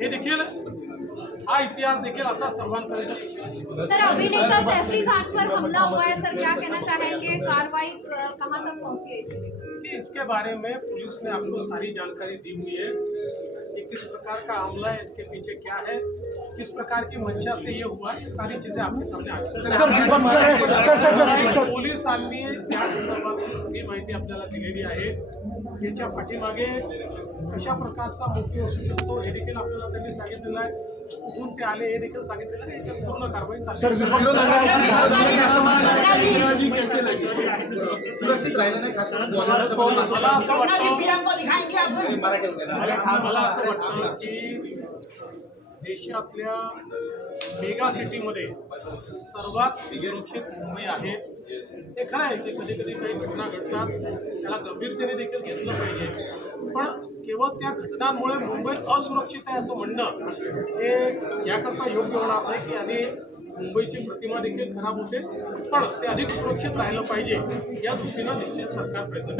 हे देखील हा इतिहास देखिए आता सर्वांपर्यंत पोहोचला। सर, अभिनेता सैफी खान पर हमला हुआ है, सर क्या कहना चाहेंगे, कार्रवाई कहां तक पहुंची है इसे लेकर? कि इसके बारे में पुलिस ने आपको सारी जानकारी दी हुई है कि किस प्रकार का हमला है, इसके पीछे क्या है, किस प्रकार की मंशा से ये हुआ, ये सारी चीजें आपके सामने आ गई। पोलीस आली त्या संदर्भात सगळी माहिती आपल्याला दिलेली आहे। याच्या पाठीमागे कशा प्रकारचा मोटिव्ह असू शकतो हे देखील आपल्याला त्यांनी सांगितलेलं आहे। कुठून ते आले हे देखील सांगितलेलं आहे। याच्यात पूर्ण कारवाई सुरक्षित राहिलं नाही खास करून मला असं वाटतं की देशातल्या मेगा सिटीमध्ये सर्वात सुरक्षित मुंबई आहे। हे खरं आहे की कधी कधी काही घटना घडतात, त्याला गंभीरतेने देखील घेतलं पाहिजे, पण केवळ त्या घटनांमुळे मुंबई असुरक्षित आहे असं म्हणणं हे याकरता योग्य होणार नाही की आणि मुंबईची प्रतिमा देखील खराब होते, पण ते अधिक सुरक्षित राहिलं पाहिजे या दृष्टीनं निश्चित सरकार प्रयत्न